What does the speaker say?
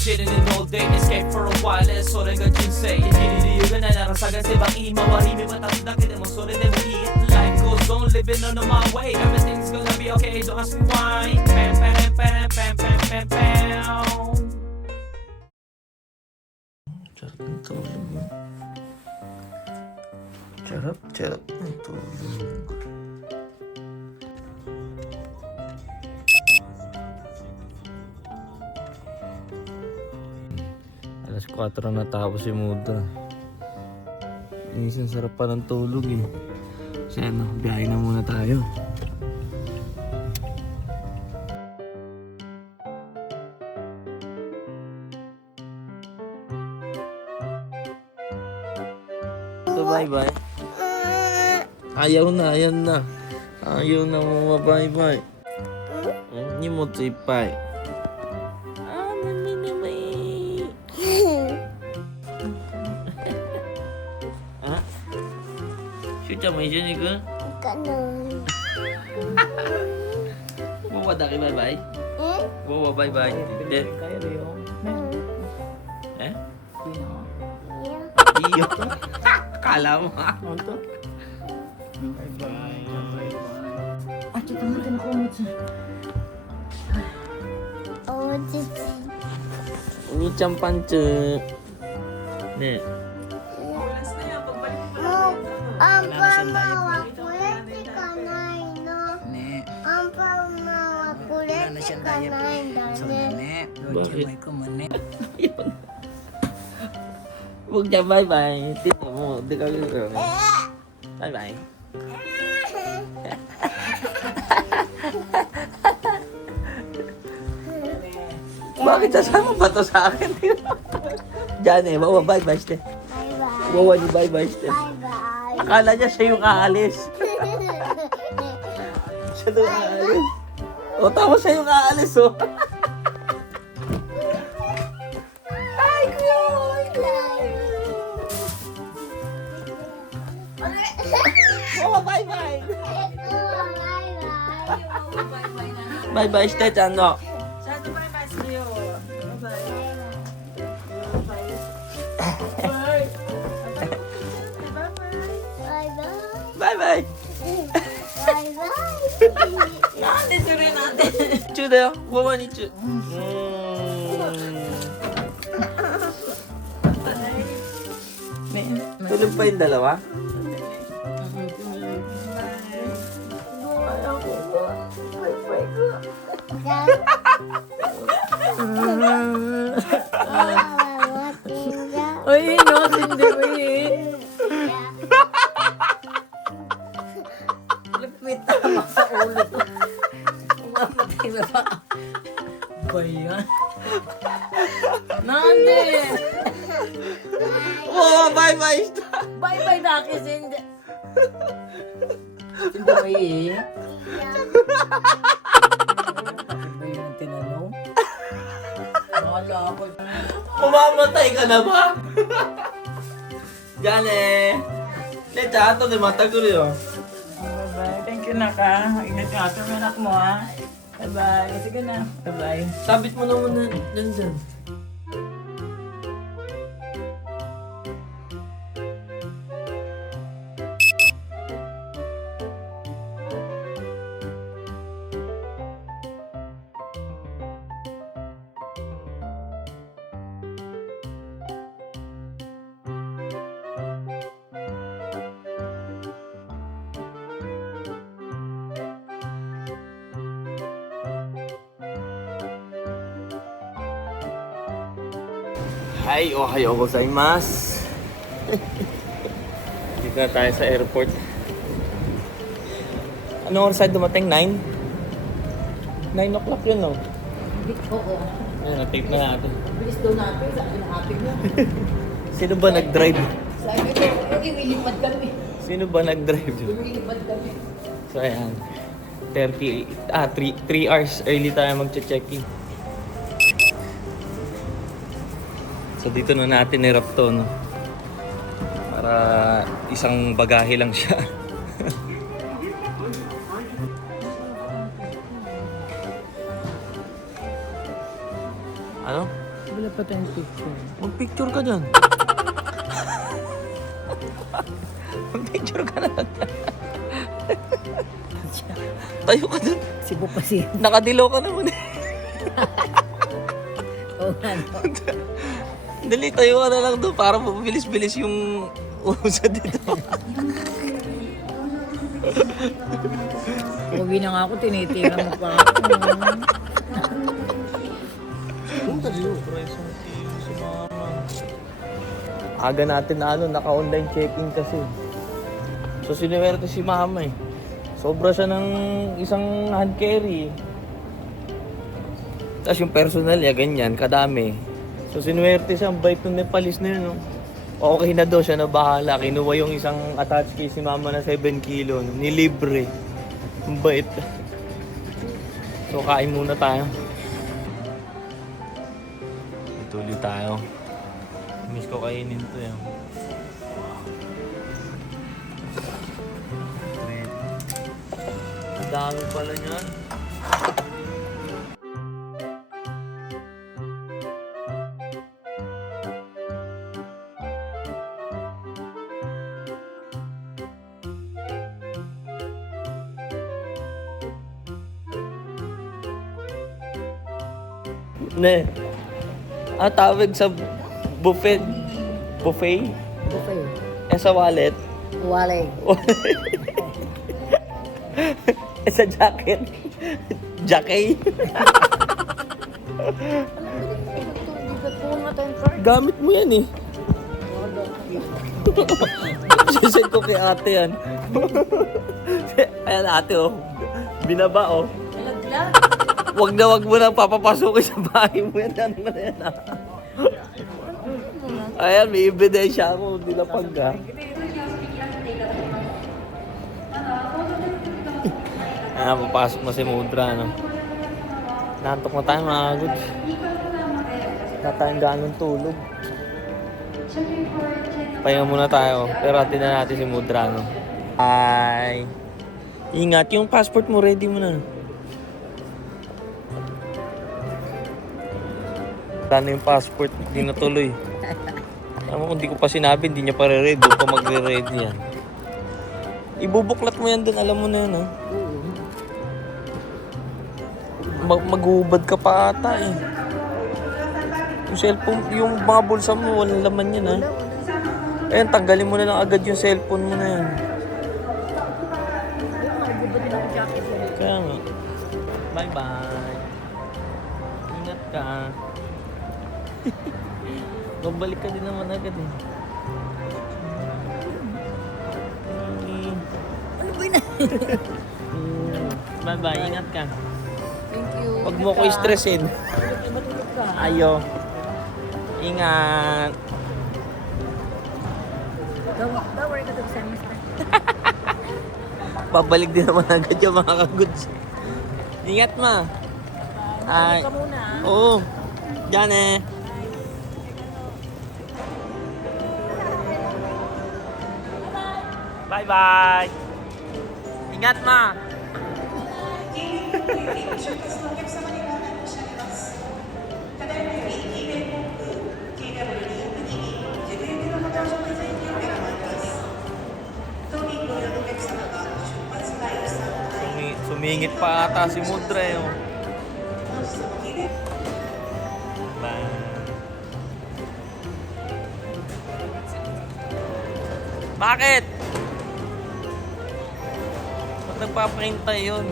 chilling in all day, escape for a while, それが人生生きる理由がないなら探せばいい周り見渡すだけでもそれでもいい Life goes on, living under my way Everything's gonna be okay, don't ask me why Pam, pam, pam, pam, pam, pam, pam Sarap ng tulog mo. Sarap ng tulog. Alas 4 na tapos si Muda. Minsan sarap pa ng tulog eh. Kasi ano, biyahe na muna tayo. So bye-bye. Ayaw na. Ayaw na mo bye-bye. Hindi mo tsipay. 진짜 뭐 이제 이거? 가능. 뭐 다기 바이바이. 응? 뭐 바이바이. 네. Eh? Iyo. Kala mo ha? Bye-bye. 아, 저 당근 ako mo siya. 어디지? 우짱 반츠. 네. 아빠가 kulit ka na, no? Ne. 아빠가 kulit Wala na siyang ka diaper. na, So, ne? ne. Bakit? May ko man, ne. Yun. Huwag niya bye-bye. Tignan mo. Di ka gano'n. Bye-bye. Bakit sasama pa to sa akin? Diyan eh. Wawa bye-bye siya. Bye-bye. Wawa niyo bye-bye siya. Bye-bye. Akala niya siya yung aalis. Siya doon aalis. O, tama siya yung aalis, oh. Ay, cute! Wawa bye-bye. Bye-bye. Bye-bye siya dyan, no? Bye-bye. Bye-bye. Bye-bye. 쭈대요? 와와니 쭈. Tulog pa yung dalawa? Ay, no, hindi mo eh. Lipit tama sa ulo ko. Mamatay na ba? Ba yan? Nande! Oh, bye-bye. Bye-bye na akin, hindi. Hindi mo eh. Bakit ba yun ang tinanong? Wala ako. Mamamatay ka na ba? Diyan eh. Ne, chato de mataguro yo. Bye-bye. Thank you, Naka. Ingat ka sa anak mo, ha? Bye-bye. Sige na. Bye-bye. Sabit mo na muna dyan. Hi, ohayo gozaimasu. Dito na tayo sa airport. Anong oras tayo dumating? 9? 9 o'clock yun, no? Oo. Ayun, na-tape na natin. Bilis daw natin. Sa akin ang ating na. Sino ba nag-drive? Sabi ko, iwilipad kami. Sino ba nag-drive? Iwilipad kami. So, ayan. 3 hours early tayo mag-check-in. So, dito na natin nirap to, no? Para isang bagahe lang siya. Ano? Wala pa tayong picture. Mag-picture ka dyan. Mag-picture ka na. Tayo ka dun. Sibo pa siya. Nakadilaw ka naman eh. Oo nga, no? Dali, tayo ka na lang doon para mabilis-bilis yung usa dito. Uwi na nga ako, tinitira mo pa ako. Aga natin na naka-online checking kasi. So sinuwerte si mama eh. Sobra siya ng isang hand carry. Tapos yung personal niya, ganyan, kadami. So sinuwerte siya, ang bait ng Nepalese na yun. No? Okay na daw siya na bahala. Kinuha yung isang attached case si mama na 7 kilo. No? Nilibre. Ang bait. So kain muna tayo. Tuloy tayo. Miss ko kainin to yan. Ang dami pala niyan. Ne. Tawag sa buffet. Buffet? Okay. Sa wallet. Walay. Sa jacket. Jacket. Gamit mo yan eh. Sisend ko kay ate yan. Ayan ate oh. Binaba oh. Wag mo na papapasukin sa bahay mo yan. Ano na yan ah. Ayan, may ebidensya ako. Hindi na pagka. Papasok na si Mudra, no? Nantok na tayo mga goods. Tatayang ganong tulog. Pahinga muna tayo. Pero atin na natin si Mudra, no? Bye! Ingat, yung passport mo ready mo na. Sana yung passport, hindi natuloy. Alam mo, kung di ko pa sinabi, hindi niya pa re-read. Doon pa magre-read yan. Ibubuklat mo yan dun, alam mo na yun, ha? Maghubad ka pa ata, eh. Yung cellphone, yung mga bulsa mo, walang laman yan, ha? Ayan, tanggalin mo na lang agad yung cellphone mo na yan. Kaya nga. Bye-bye. Ingat ka. Babalik ka din naman agad eh. Ano ba yun? Bye-bye, ingat ka. Thank you. Huwag mo ko stressin. Matulog ka. Ayo. Ingat. Bawal ka sa semester. Babalik din naman agad yung mga kaguds. Ingat ma. Ay. Ka muna. Oo. Diyan eh. Bye-bye. Ingat ma. Sumingit pa ata si Mudra eh. Oh. Bye. Bakit? Ba't nagpapahintay yun?